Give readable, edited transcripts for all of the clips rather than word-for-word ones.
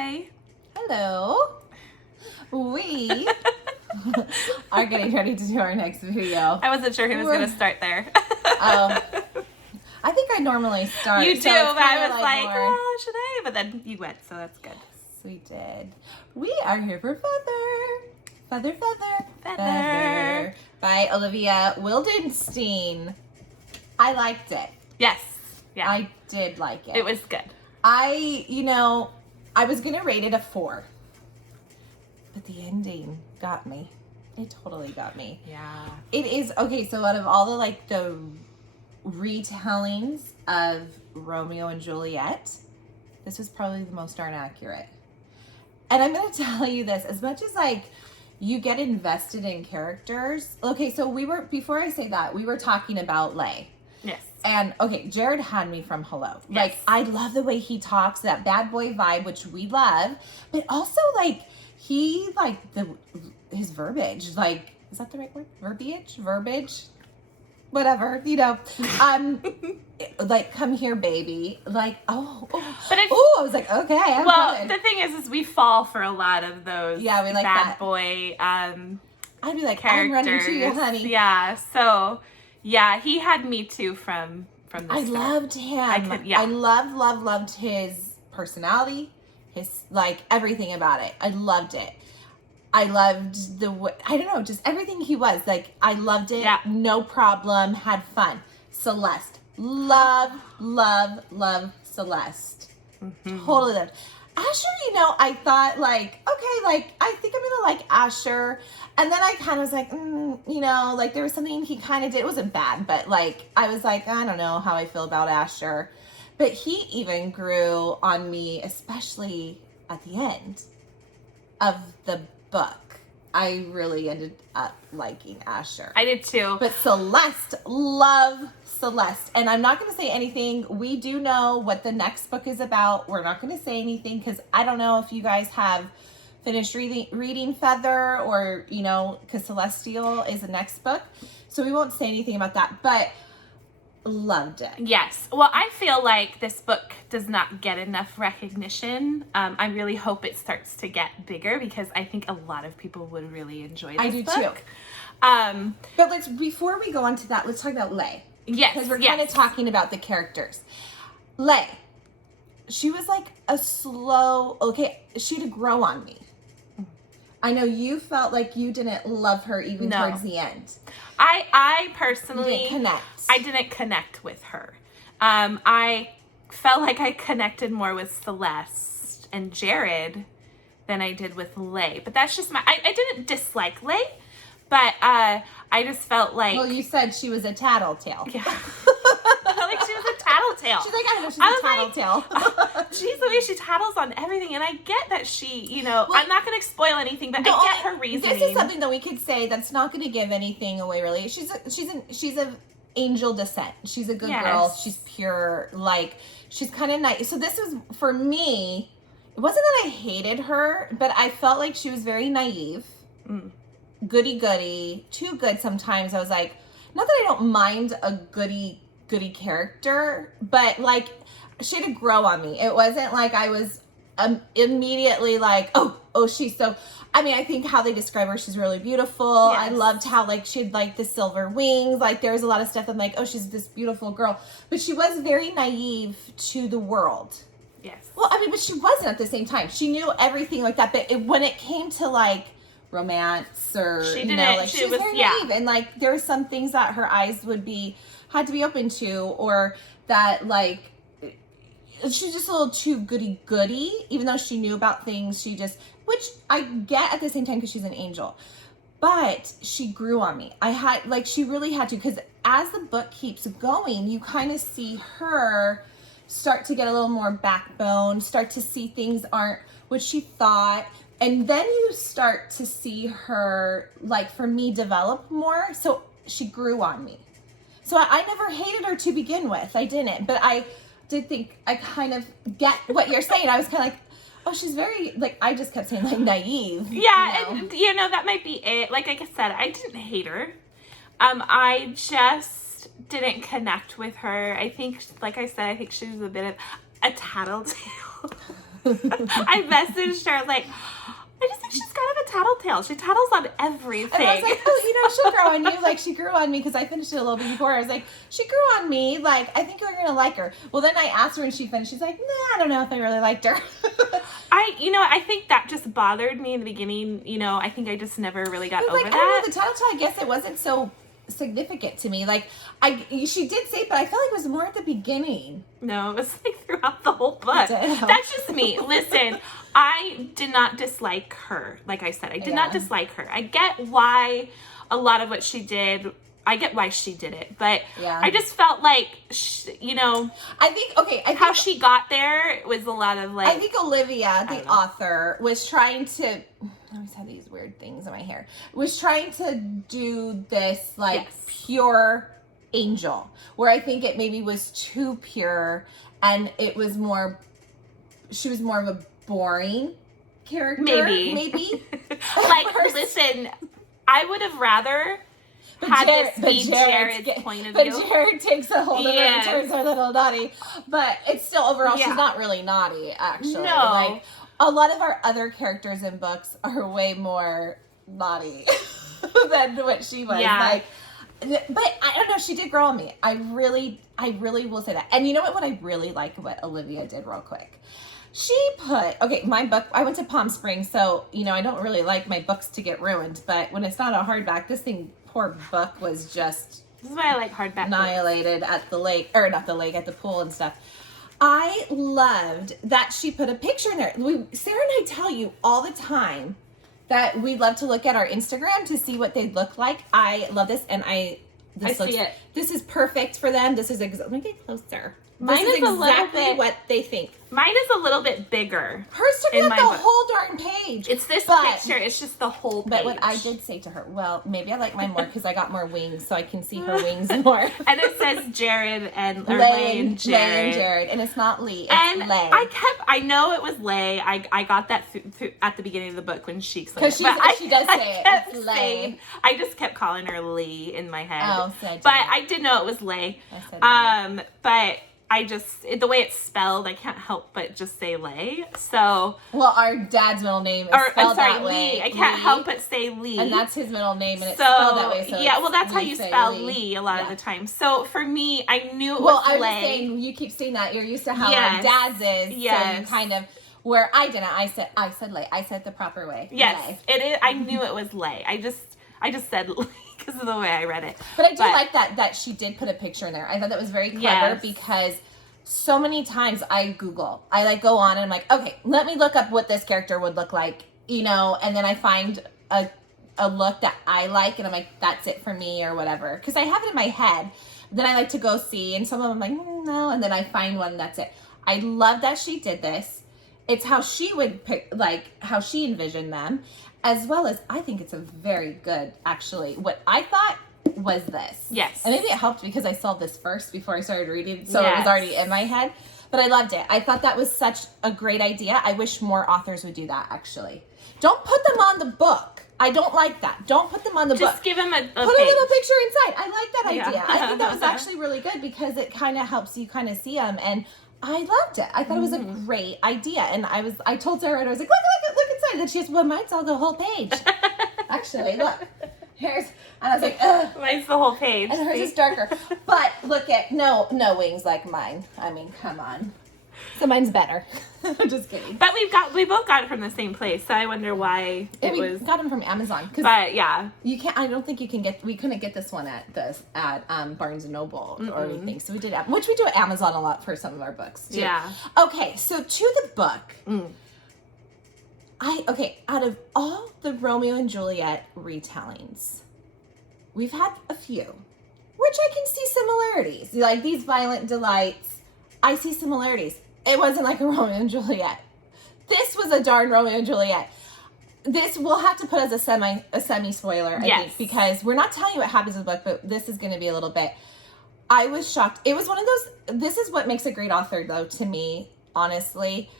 Hi. Hello. We are getting ready to do our next video. I wasn't sure who was going to start there. I think I normally start. You do, so but I was like, more... oh, should I? But then you went, so that's good. Yes, we did. We are here for Feather by Olivia Wildenstein. I liked it. Yes. Yeah. I did like it. It was good. I was going to rate it a 4. But the ending got me. It totally got me. Yeah. It is, okay, so out of all the retellings of Romeo and Juliet, this was probably the most darn accurate. And I'm going to tell you this, as much as you get invested in characters. Okay, so before I say that, we were talking about Lay. Yes. And okay, Jarod had me from Hello. Yes. I love the way he talks, that bad boy vibe, which we love, but also he his verbiage, is that the right word? Verbiage? Whatever, come here, baby. But I was like, okay, I'm good. The thing is we fall for a lot of those. Yeah, we like bad that. boy. I'd be like, characters. I'm running to you, honey. Yeah. So, yeah, he had me too from the start. Loved him. I loved his personality, his everything about it. I loved it. I loved the way, I don't know, just everything he was. I loved it. Yeah. No problem. Had fun. Celeste. Love Celeste. Mm-hmm. Totally loved. Asher, I thought okay, I think I'm gonna like Asher. And then I kind of was like, there was something he kind of did. It wasn't bad, but I was like, I don't know how I feel about Asher. But he even grew on me, especially at the end of the book. I really ended up liking Asher. I did too. But Celeste, love Celeste. And I'm not going to say anything. We do know what the next book is about. We're not going to say anything because I don't know if you guys have finished reading Feather or, because Celestial is the next book. So we won't say anything about that. But loved it. Yes. Well, I feel like this book does not get enough recognition. I really hope it starts to get bigger because I think a lot of people would really enjoy this I do book. Too. But before we go on to that, let's talk about Lay. Yes. Because we're kind of talking about the characters. Lay. She was a slow, she had to grow on me. I know you felt like you didn't love her even towards the end. I personally didn't connect. I didn't connect with her. I felt like I connected more with Celeste and Jarod than I did with Lay. But that's just I didn't dislike Lay, but I just felt like... Well, you said she was a tattletale. Yeah. I felt like she was a tattletale. She's I don't know, she's a tattletale. She's the way she tattles on everything, and I get that she, I'm not going to spoil anything, but I get her reasoning. This is something that we could say that's not going to give anything away, really. She's an angel descent. She's a good girl. She's pure. She's kind of nice. So this was, for me, it wasn't that I hated her, but I felt like she was very naive. Goody, too good sometimes. I was like, not that I don't mind a goody character, but she had to grow on me. It wasn't like I was immediately oh, she's so... I mean, I think how they describe her, she's really beautiful. Yes. I loved how she had the silver wings. There was a lot of stuff I'm oh, she's this beautiful girl. But she was very naive to the world. Yes. Well, I mean, but she wasn't at the same time. She knew everything like that. But when it came to romance or, she didn't, she was very naive. And there were some things that her eyes had to be open to, or that she's just a little too goody, even though she knew about things. Which I get at the same time because she's an angel, but she grew on me. I had, she really had to, because as the book keeps going, you kind of see her start to get a little more backbone, start to see things aren't what she thought. And then you start to see her, for me, develop more. So she grew on me. So I never hated her to begin with. I didn't. But I did think I kind of get what you're saying. I was kind of oh, she's very, I just kept saying, naive. Yeah, and, that might be it. Like I said, I didn't hate her. I just didn't connect with her. I think, like I said, I think she was a bit of a tattletale. I messaged her, I was like, I just think she's kind of a tattletale. She tattles on everything. And I was like, oh, you know, she'll grow on you. Like, she grew on me because I finished it a little bit before. I was like, she grew on me. Like, I think you're going to like her. Well, then I asked her when she finished. She's like, nah, I don't know if I really liked her. I think that just bothered me in the beginning. You know, I think I just never really got over like, that. I don't know, the tattletale, I guess it wasn't so significant to me. Like, she did say it, but I felt like it was more at the beginning. No, it was like throughout the whole book. That's just me. Listen, I did not dislike her. Like I said, I did not dislike her. I get why a lot of what she did, I get why she did it, but I just felt like, I think how she got there was a lot of like. I think Olivia, the author, was trying to. I always have these weird things in my hair. Was trying to do this like pure angel, where I think it maybe was too pure, and it was more. She was more of a boring character. Maybe. Like, listen, I would have rather. Jared's point of view. But Jarod takes a hold of her and turns her a little naughty. But it's still, overall, she's not really naughty, actually. No. Like, a lot of our other characters in books are way more naughty than what she was. Yeah. Like, but I don't know, she did grow on me. I really will say that. And you know what I really like what Olivia did real quick? She put, my book, I went to Palm Springs, so, I don't really like my books to get ruined, but when it's not a hardback, poor book was just this is why I like hardback annihilated books. At the lake, or not the lake, at the pool and stuff. I loved that she put a picture in there. Sarah and I tell you all the time that we love to look at our Instagram to see what they look like. I love this, and I see it. This is perfect for them. This is let me get closer. Mine is exactly what they think. Mine is a little bit bigger. Hers took up the whole darn page. It's this picture. It's just the whole page. But what I did say to her, well, maybe I like mine more because I got more wings, so I can see her wings more. And it says Jarod Lay and Jarod, and it's not Lee. It's Lay. I know it was Lay. I got that at the beginning of the book when she explained it. Because she does say it. It's Lay. I just kept calling her Lee in my head. Oh, so but I did know it was Lay. But I just, the way it's spelled, I can't help but just say Lay. So. Well, our dad's middle name is spelled that way. Lee. I can't help but say Lee. And that's his middle name, and it's spelled that way. So yeah, well, that's how you spell Lee a lot of the time. So for me, I knew it was Lay. Well, I was saying, you keep saying that. You're used to how our dad's is. Yes. So you kind of, where I didn't. I said Lay. I said it the proper way. Yes. Lay. It is. I knew it was Lay. I just said Lay because of the way I read it. But I do like that she did put a picture in there. I thought that was very clever because so many times I Google, I go on and I'm like, okay, let me look up what this character would look like, and then I find a look that I like, and I'm like, that's it for me or whatever, because I have it in my head. Then I like to go see, and some of them I'm like, no, and then I find one that's it. I love that she did this. It's how she would pick, how she envisioned them, as well as I think it's a very good, actually. What I thought was this. Yes. And maybe it helped because I saw this first before I started reading, so it was already in my head. But I loved it. I thought that was such a great idea. I wish more authors would do that, actually. Don't put them on the book. I don't like that. Don't put them on the book. Just give them a put a little picture inside. I like that idea. I think that was actually really good because it kind of helps you kind of see them, and I loved it. I thought it was a great idea, and I told Sarah, and I was like, look inside. And she goes, well, mine's all the whole page. Actually, look. Here's, and I was like, ugh. Mine's the whole page. And hers is darker. But look at, no wings like mine. I mean, come on. So mine's better. I'm just kidding. But we both got it from the same place, so I wonder why we got them from Amazon. But yeah. You can't, I don't think you can we couldn't get this one at Barnes & Noble or anything. So we did, which we do at Amazon a lot for some of our books too. Yeah. Okay, so to the book. Out of all the Romeo and Juliet retellings, we've had a few, which I can see similarities. Like these Violent Delights, I see similarities. It wasn't like a Romeo and Juliet. This was a darn Romeo and Juliet. This we'll have to put as a semi spoiler, I think, because we're not telling you what happens in the book, but this is going to be a little bit. I was shocked. It was one of those. This is what makes a great author, though, to me, honestly.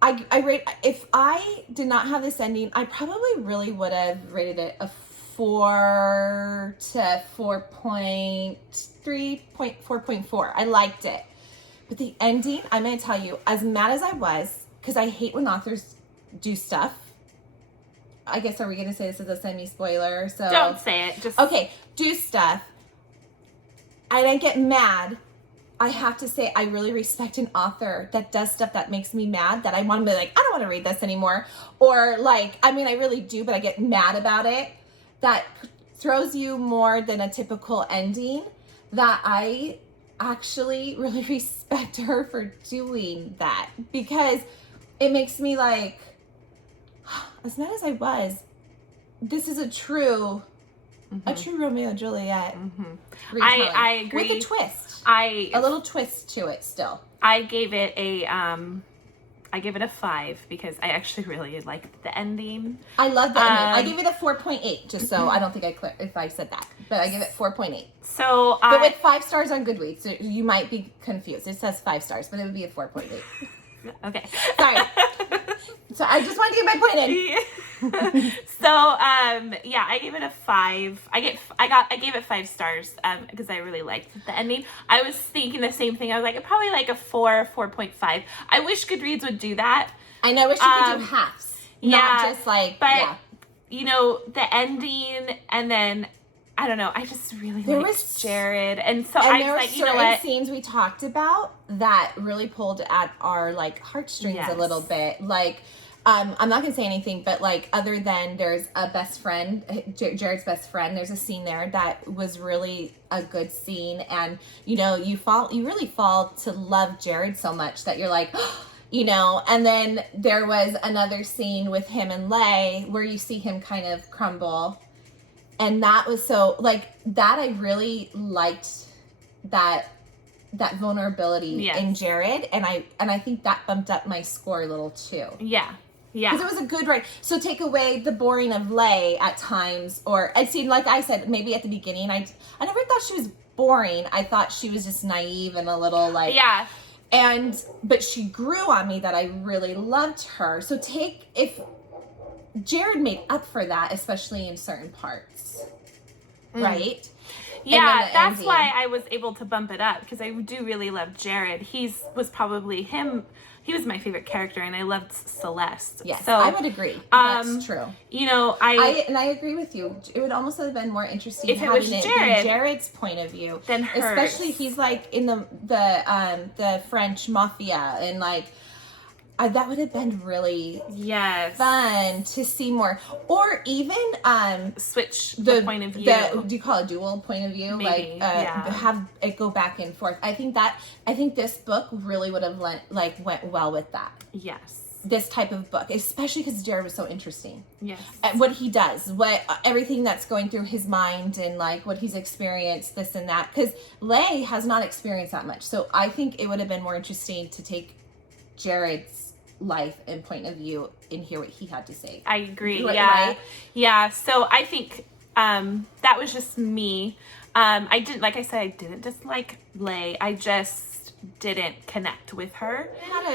I rate, if I did not have this ending, I probably really would have rated it a 4 to 4.3, 4.4. I liked it. But the ending, I'm going to tell you, as mad as I was, because I hate when authors do stuff. I guess, are we going to say this as a semi-spoiler? So Don't say it. Just okay, do stuff. I don't get mad. I have to say I really respect an author that does stuff that makes me mad, that I want to be like, I don't want to read this anymore. Or like, I mean, I really do, but I get mad about it. That throws you more than a typical ending, that I actually really respect her for doing that, because it makes me like, as mad as I was, this is a true Romeo and Juliet. Retelling. I agree. With a twist. A little twist to it still. I gave it a 5 because I actually really liked the ending. I love the ending. I gave it a 4.8, just so I don't think if I said that, but I give it 4.8. So, but with 5 stars on Goodreads, so you might be confused. It says 5 stars, but it would be a 4.8. Okay. Sorry. So I just wanted to get my point in. So, yeah, I gave it a 5. I gave it 5 stars, because I really liked the ending. I was thinking the same thing. I was like, probably like a 4.5. I wish Goodreads would do that. I know, I wish you could do halves. Not just like, but, you know, the ending, and then, I don't know, I just really liked Jarod. And so I was like, you know what? There were certain scenes we talked about that really pulled at our, like, heartstrings a little bit. Like, I'm not going to say anything, but, like, other than there's a best friend, Jared's best friend, there's a scene there that was really a good scene. And, you know, you really fall to love Jarod so much that you're like, you know. And then there was another scene with him and Lay where you see him kind of crumble. And that was so, like, that I really liked that vulnerability in Jarod. And I think that bumped up my score a little too. Yeah. Yeah. Because it was a good write. So take away the boring of Lay at times, or it seemed, like I said, maybe at the beginning, I never thought she was boring. I thought she was just naive and a little like, but she grew on me that I really loved her. So if Jarod made up for that, especially in certain parts, right? Yeah, that's why I was able to bump it up, because I do really love Jarod. He was my favorite character, and I loved Celeste. Yes, so, I would agree. That's true. You know, I agree with you. It would almost have been more interesting if it was Jared's point of view than hers. Especially he's like in the French mafia, and like that would have been really fun to see more, or even switch the point of view. Do you call it dual point of view? Maybe, have it go back and forth. I think this book really would have went well with that. Yes. This type of book, especially because Jarod was so interesting. Yes. What he does, everything that's going through his mind, and like what he's experienced, this and that. Because Lay has not experienced that much, so I think it would have been more interesting to take Jared's life and point of view and hear what he had to say. I agree. Right? Yeah. So I think that was just me. I didn't dislike Lay. I just didn't connect with her.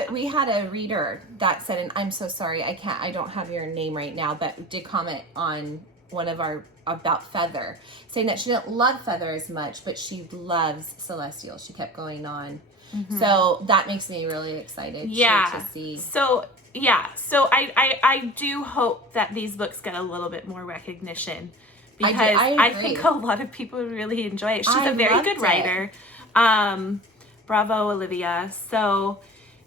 We had a reader that said, and I'm so sorry, I don't have your name right now, but did comment on one of our about Feather, saying that she didn't love Feather as much, but she loves Celestial. She kept going on. Mm-hmm. So that makes me really excited to see. So I do hope that these books get a little bit more recognition, because I think a lot of people really enjoy it. She's a very good writer. Bravo, Olivia. So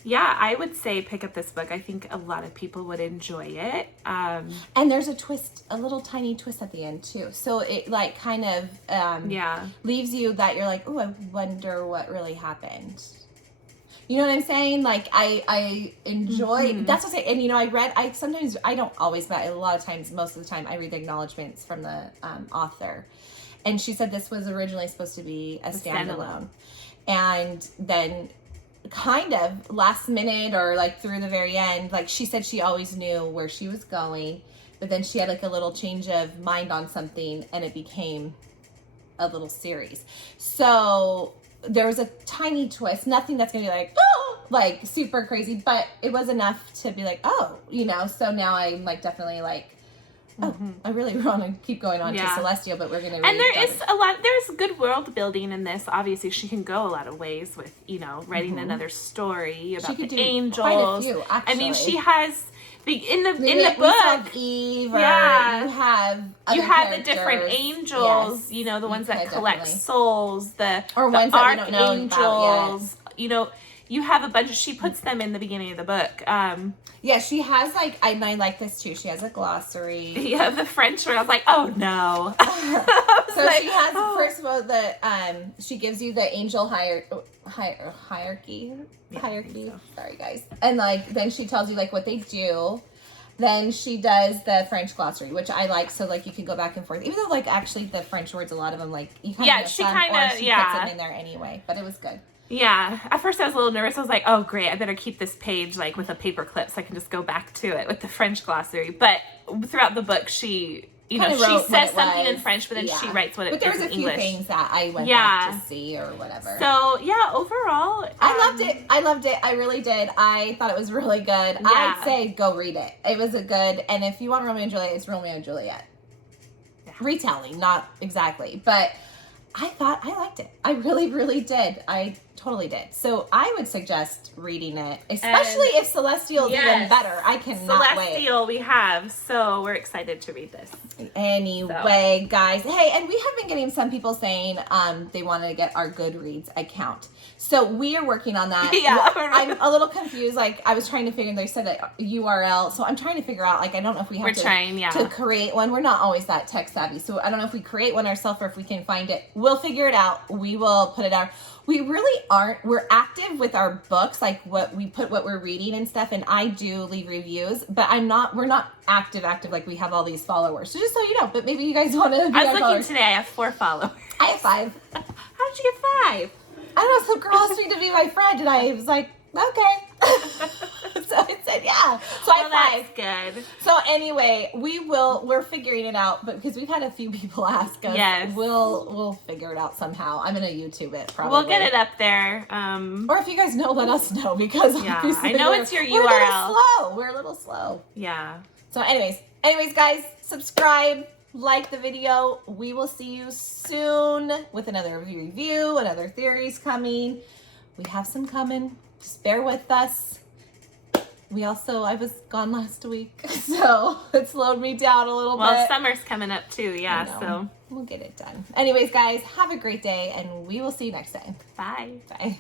yeah, I would say pick up this book. I think a lot of people would enjoy it. And there's a twist, a little tiny twist at the end too. So it like kind of leaves you that you're like, oh, I wonder what really happened. You know what I'm saying? Like I enjoy, that's what I say. And you know, I don't always, but a lot of times, most of the time, I read the acknowledgments from the author. And she said this was originally supposed to be a standalone. And then kind of last minute, or like through the very end, like she said she always knew where she was going, but then she had like a little change of mind on something, and it became a little series. So there was a tiny twist, nothing that's gonna be like, oh, like super crazy, but it was enough to be like, oh, you know. So now I'm like definitely like I really want to keep going on to Celestial, but we're going to read. And there's good world building in this. Obviously, she can go a lot of ways with, writing another story about the angels. Quite a few, actually. I mean, she has in the book. You have Eve, or you have the different angels. Yes, the ones that collect souls, or ones that we don't know archangels. About yet. You have a bunch. She puts them in the beginning of the book. Yeah, she has I like this too. She has a glossary. Yeah, the French word. I was like, oh no. She has first of all she gives you the angel hierarchy. So. Sorry guys. And then she tells you what they do. Then she does the French glossary, which I like. So you can go back and forth. Even though actually the French words, a lot of them you kind of she puts them in there anyway. But it was good. Yeah. At first I was a little nervous. I was like, oh great, I better keep this page with a paper clip so I can just go back to it with the French glossary. But throughout the book she she says something in French, but then she writes what it is in English. But there was a few things that I went back to see or whatever. So yeah, overall, I loved it. I really did. I thought it was really good. Yeah. I'd say go read it. It was and if you want Romeo and Juliet, it's Romeo and Juliet. Yeah. Retelling, not exactly, but I thought I liked it. I really, really did. I totally did. So I would suggest reading it, especially if Celestial is even better. I cannot wait. Celestial we have, so we're excited to read this. Anyway, guys. Hey, and we have been getting some people saying they wanted to get our Goodreads account. So we are working on that. Yeah. I'm a little confused. I was trying to figure, they said a URL. So I'm trying to figure out, I don't know if we have to create one. We're not always that tech savvy. So I don't know if we create one ourselves or if we can find it. We'll figure it out. We will put it out. We really aren't. We're active with our books, what we're reading and stuff. And I do leave reviews, but we're not active we have all these followers. So just so you know, but maybe you guys want to be I was looking today. I have 4 followers. I have 5. How did you get 5? I don't know. Some girl asked me to be my friend, and I was like, okay. So I said, yeah. So I have 5. That's good. So anyway, we're figuring it out, but because we've had a few people ask us, we'll figure it out somehow. I'm gonna YouTube it probably. We'll get it up there. Or if you guys know, let us know, because I know it's your URL. We're a little slow. Yeah. So anyways, guys, subscribe. Like the video. We will see you soon with another review, another theories coming. We have some coming. Just bear with us. I was gone last week, so it slowed me down a little bit. Well, summer's coming up too, so we'll get it done. Anyways, guys, have a great day, and we will see you next time. Bye. Bye.